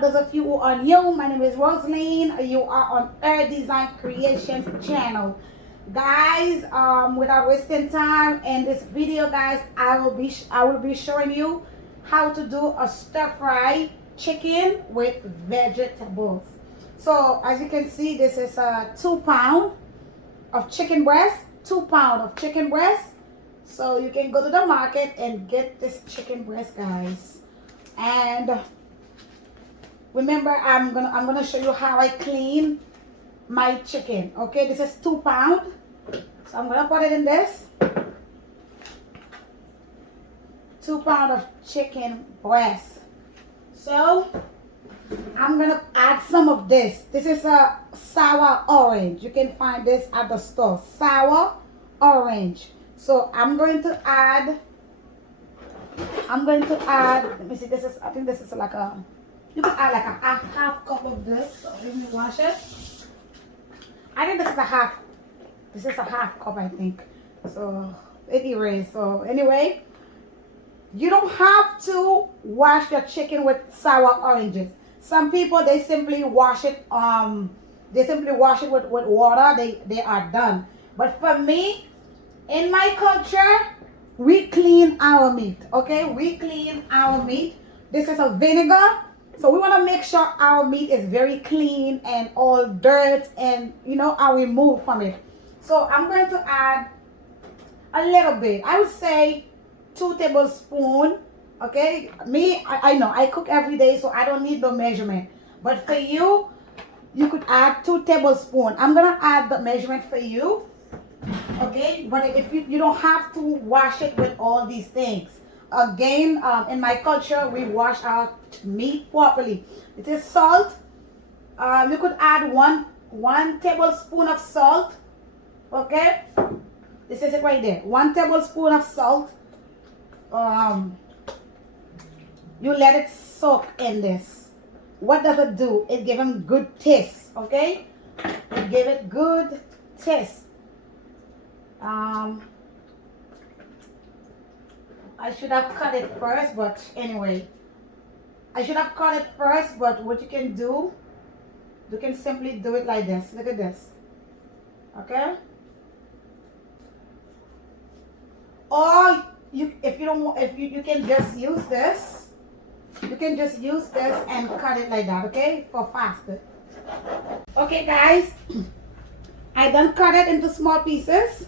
those of you who are new, my name is Rosaline. You are on URdesigncreations channel. Guys, without wasting time in this video, guys, I will be showing you how to do a stir fry chicken with vegetables. So as you can see, this is a 2 pound of chicken breast, 2 pound of chicken breast. So you can go to the market and get this chicken breast, guys. And remember, I'm gonna show you how I clean my chicken. Okay, this is 2 pound. So I'm gonna put it in this 2 pound of chicken breast. So I'm gonna add some of this. This is a sour orange. You can find this at the store. Sour orange. So I'm going to add, let me see, this is, I think this is like a, you can add like a half cup of this. So let me wash it. I think this is a half cup, I think. So anyway, you don't have to wash your chicken with sour oranges. Some people, they simply wash it with water. They are done. But for me, in my culture, we clean our meat. Okay, we clean our meat. This is a vinegar. So we want to make sure our meat is very clean and all dirt and are removed from it. So I'm going to add a little bit. I would say 2 tablespoons. Okay, I know I cook every day, so I don't need the measurement. But for you, you could add 2 tablespoons. I'm gonna add the measurement for you. Okay, but if you don't have to wash it with all these things. Again, in my culture, we wash our meat properly. It is salt. You could add one tablespoon of salt. Okay, this is it right there. 1 tablespoon of salt. You let it soak in this. What does it do? It gives them good taste. Okay, it give it good taste. I should have cut it first, but anyway, but what you can do, you can simply do it like this. Look at this. Okay, or you can just use this. You can just use this and cut it like that. Okay, for faster. Okay, guys, I done cut it into small pieces.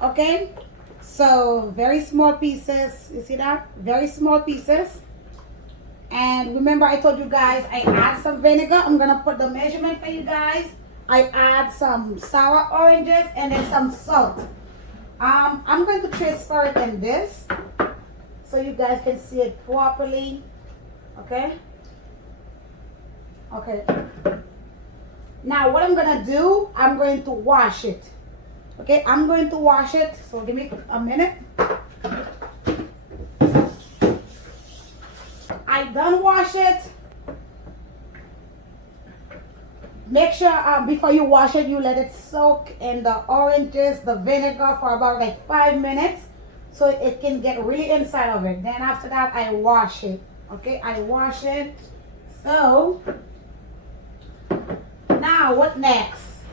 Okay, so very small pieces. You see that? Very small pieces. And remember, I told you guys I add some vinegar. I'm gonna put the measurement for you guys. I add some sour oranges and then some salt. I'm going to transfer it in this so you guys can see it properly. Okay. Okay. Now what I'm gonna do, I'm going to wash it. Okay, I'm going to wash it. So give me a minute. I done wash it. Make sure before you wash it, you let it soak in the oranges, the vinegar for about like 5 minutes, so it can get really inside of it. Then after that, I wash it. Okay, I wash it. So now what next?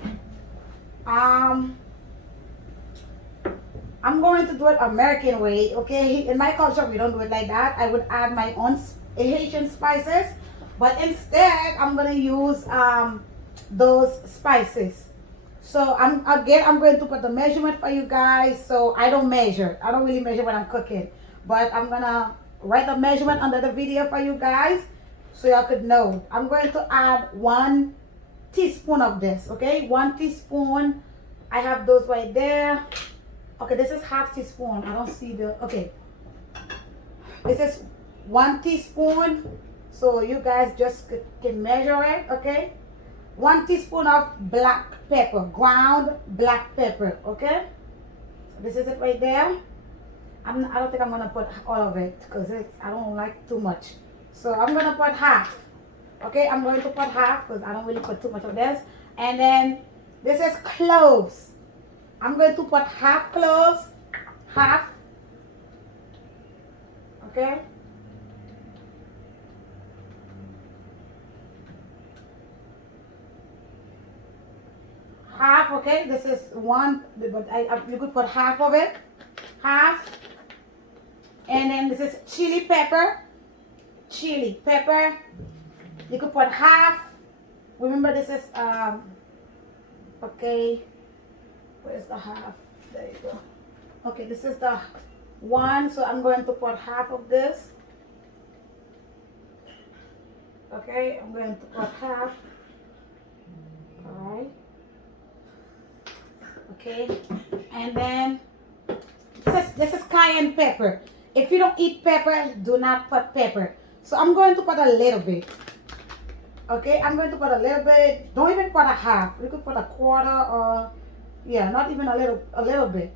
I'm going to do it American way. Okay, in my culture we don't do it like that. I would add my own Haitian spices, but instead I'm gonna use those spices. So I'm going to put the measurement for you guys. So I don't really measure when I'm cooking, but I'm gonna write the measurement under the video for you guys so y'all could know. I'm going to add 1 teaspoon of this. Okay, 1 teaspoon. I have those right there. Okay, this is half teaspoon. I don't see the, okay. This is 1 teaspoon. So you guys just can measure it, okay? 1 teaspoon of black pepper, ground black pepper, okay? So this is it right there. I don't think I'm gonna put all of it because I don't like too much. So I'm gonna put half. Okay, I'm going to put half because I don't really put too much of this. And then this is cloves. I'm going to put half cloves, half. Okay. half, okay? This is one, but you could put half of it. Half. And then this is chili pepper. Chili pepper. You could put half. Remember this is, okay. Where's the half? There you go. Okay, this is the one, so I'm going to put half of this. Okay, I'm going to put half. Alright. Okay, and then this is cayenne pepper. If you don't eat pepper, do not put pepper. So I'm going to put a little bit. Okay, I'm going to put a little bit. Don't even put a half. You could put a quarter or, yeah, not even a little bit.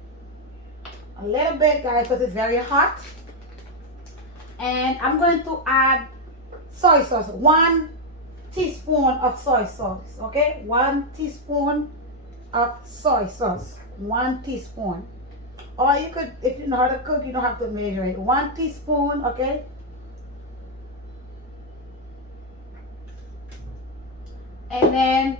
A little bit, guys, because it's very hot. And I'm going to add soy sauce. 1 teaspoon of soy sauce. Okay, 1 teaspoon of soy sauce. 1 teaspoon. Or you could, if you know how to cook, you don't have to measure it. 1 teaspoon, okay? And then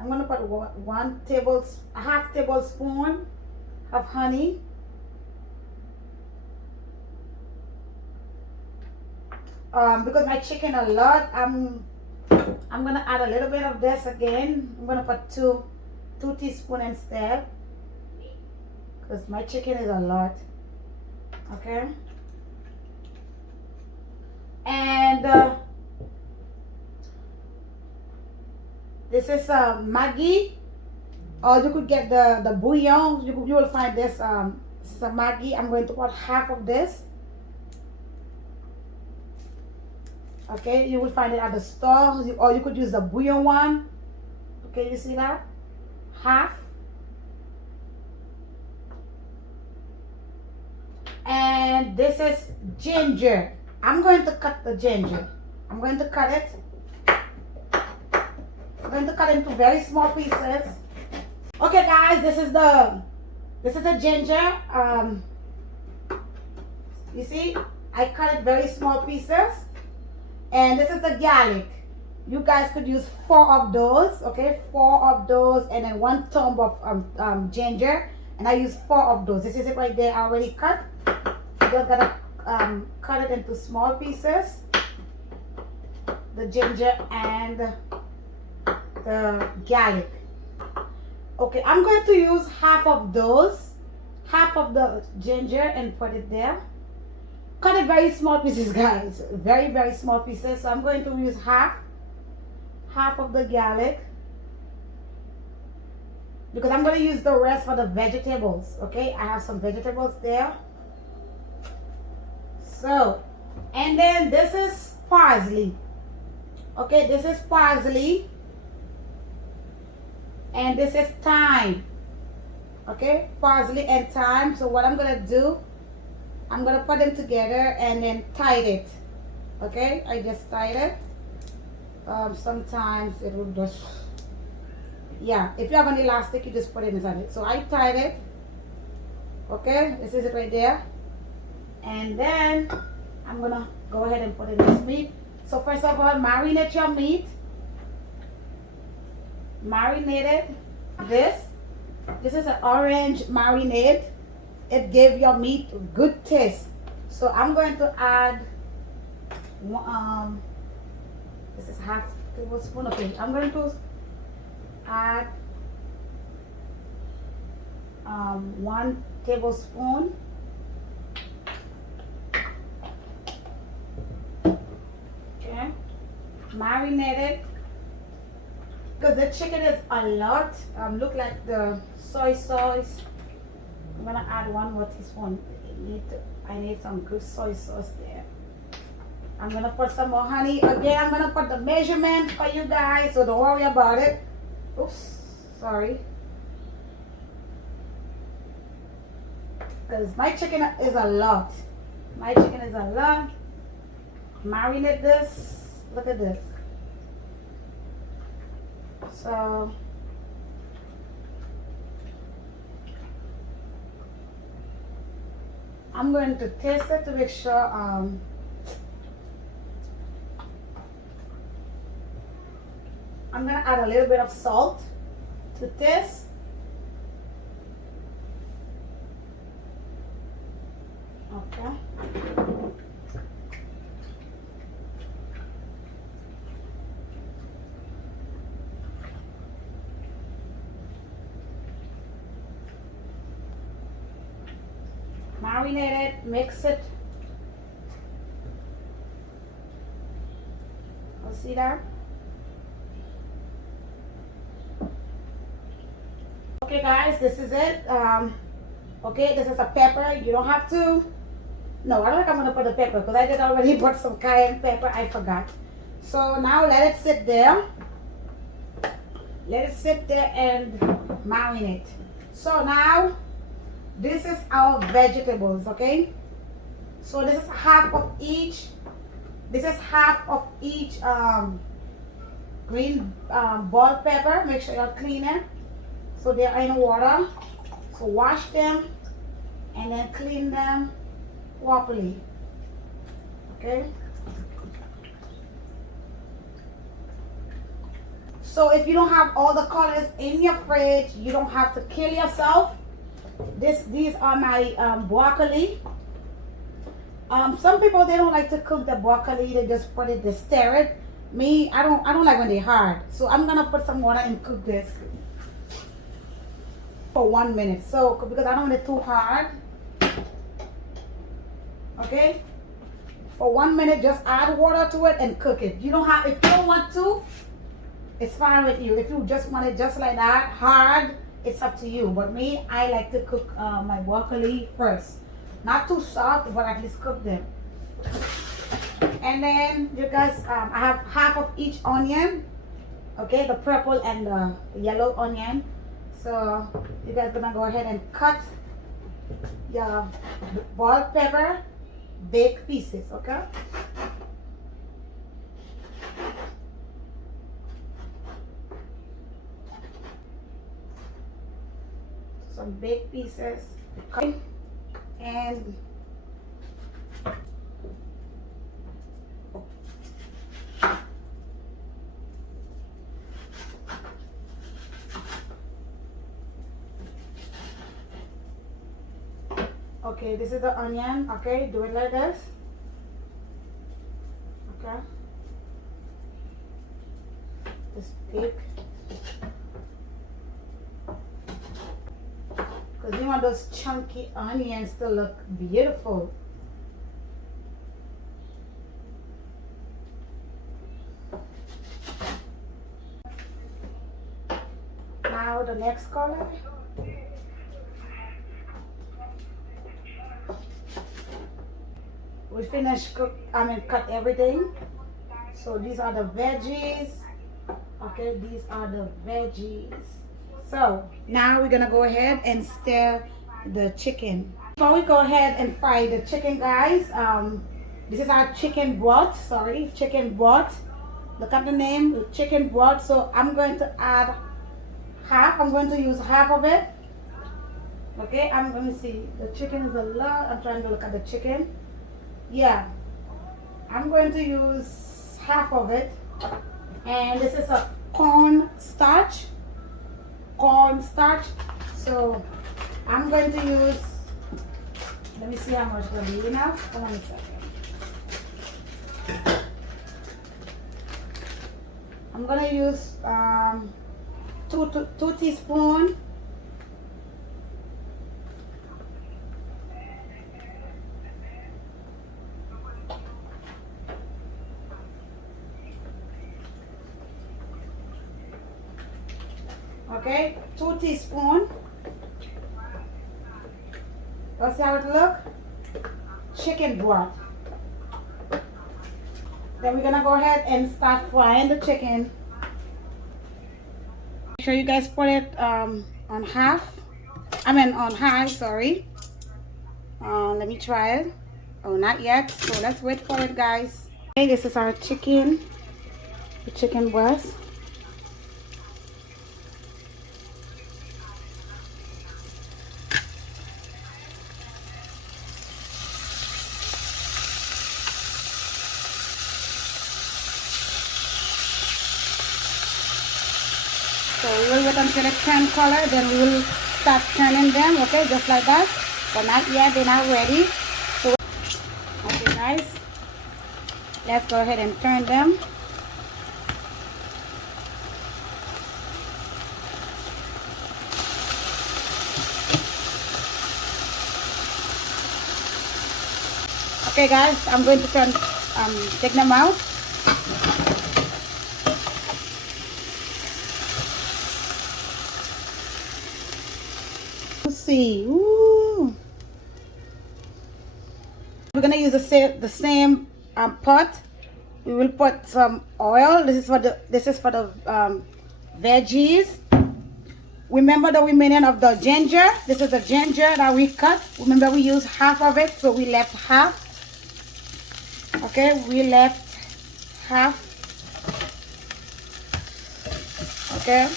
I'm gonna put a half tablespoon of honey. Because my chicken a lot, I'm gonna add a little bit of this again. I'm gonna put 2 teaspoons instead, because my chicken is a lot. Okay. And this is maggi, or you could get the bouillon. You will find this. This is a maggi. I'm going to put half of this. Okay, you will find it at the store, or you could use the bouillon one. Okay, you see that? Half. And this is ginger. I'm going to cut the ginger. I'm going to cut it. I'm going to cut it into very small pieces. Okay, guys, this is the ginger. You see, I cut it very small pieces. And this is the garlic. You guys could use 4 of those, okay? 4 of those, and then 1 thumb of ginger. And I use 4 of those. This is it right there, already cut. You just gotta cut it into small pieces. The ginger and the garlic. Okay, I'm going to use half of those, half of the ginger, and put it there. Cut it very small pieces, guys. Very, very small pieces. So I'm going to use half of the garlic, because I'm going to use the rest for the vegetables. Okay, I have some vegetables there. So, and then this is parsley. Okay, this is parsley. And this is thyme. Okay, parsley and thyme. So what I'm going to do, I'm going to put them together and then tie it. Okay, I just tied it. Sometimes it will just, yeah, if you have an elastic, you just put it inside it. So I tied it. Okay, this is it right there. And then I'm going to go ahead and put in this meat. So first of all, marinate your meat. Marinate it. This is an orange marinade. It gave your meat good taste. So I'm going to add this is half tablespoon. Okay, I'm going to add 1 tablespoon. Okay, marinate it, because the chicken is a lot. Look like the soy sauce. I'm gonna add 1 more teaspoon. I need some good soy sauce there. I'm gonna put some more honey. Again, I'm gonna put the measurement for you guys, so don't worry about it. Oops, sorry. Because my chicken is a lot. My chicken is a lot. Marinate this. Look at this. So I'm going to taste it to make sure I'm gonna add a little bit of salt to this. Okay. Marinate it, mix it. See that? Okay guys, this is it. Okay, this is a pepper. You don't have to. No, I don't think I'm gonna put the pepper because I did already put some cayenne pepper. I forgot. So now let it sit there. Let it sit there and marinate. So now this is our vegetables, okay? So this is half of each. This is half of each green bell pepper. Make sure you clean it. So they are in water. So wash them and then clean them properly. Okay. So if you don't have all the colors in your fridge, you don't have to kill yourself. These are my broccoli. Some people, they don't like to cook the broccoli. They just put it, they stir it. Me, I don't like when they're hard. So I'm gonna put some water and cook this for 1 minute. So because I don't want it too hard. Okay. For 1 minute, just add water to it and cook it. You don't have, if you don't want to, it's fine with you. If you just want it just like that, hard, it's up to you. But me, I like to cook my broccoli first. Not too soft, but at least cook them. And then you guys, I have half of each onion. Okay, the purple and the yellow onion. So you guys gonna go ahead and cut your bell pepper big pieces, okay? Some big pieces. Okay. And okay, this is the onion. Okay, do it like this. Okay, this big, because you want those chunky onions to look beautiful. Now the next color. We finished cut everything. So these are the veggies. Okay, these are the veggies. So now we're gonna go ahead and stir the chicken. Before we go ahead and fry the chicken, guys, this is our chicken broth. Sorry, chicken broth. Look at the name, chicken broth. So I'm going to add half. I'm going to use half of it. Okay, I'm going to see the chicken is a lot. I'm trying to look at the chicken. Yeah, I'm going to use half of it. And this is a corn starch. So I'm going to use, let me see how much will be enough. Hold on a second. I'm going to use 2 teaspoons. Okay, 2 teaspoons. Let's see how it look. Chicken broth. Then we're gonna go ahead and start frying the chicken. Make sure you guys put it on high, sorry. Let me try it. Oh, not yet. So let's wait for it, guys. Okay, this is our chicken, the chicken breast. So we will wait until it turn color, then we will start turning them, okay, just like that. But not yet, they're not ready. So, okay guys, let's go ahead and turn them. Okay guys, I'm going to take them out. Let's see. Ooh. We're gonna use the same pot. We will put some oil. This is for the veggies. Remember the remaining of the ginger. This is the ginger that we cut. Remember we used half of it, so we left half. Okay, we left half. Okay.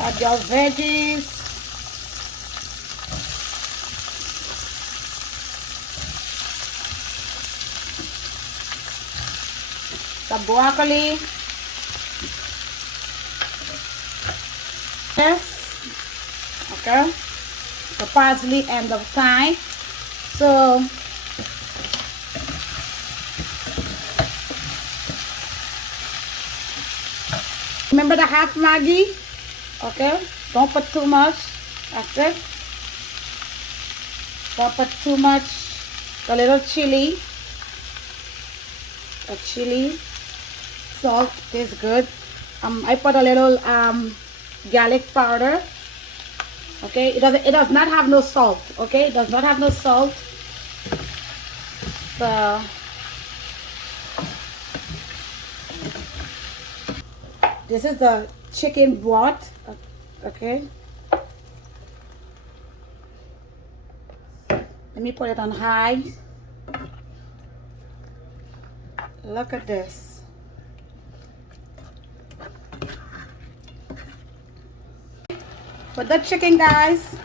Add your veggies. The broccoli. Yes. Okay. The parsley and the thyme. So remember the half Maggi. Okay, don't put too much. That's it. Don't put too much. The little chili. The chili. Salt tastes good. I put a little garlic powder. Okay, it does not have no salt. Okay, it does not have no salt. So this is the chicken broth. Okay, let me put it on high. Look at this. Put the chicken, guys.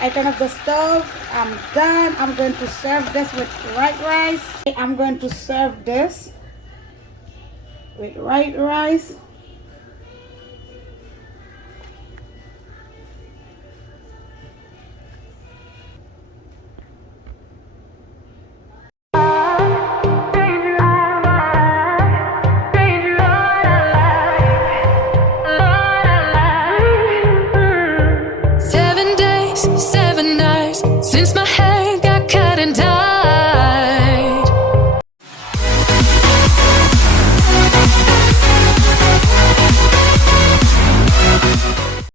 I turn off the stove. I'm done. I'm going to serve this with white rice. I'm going to serve this with white rice. Since my head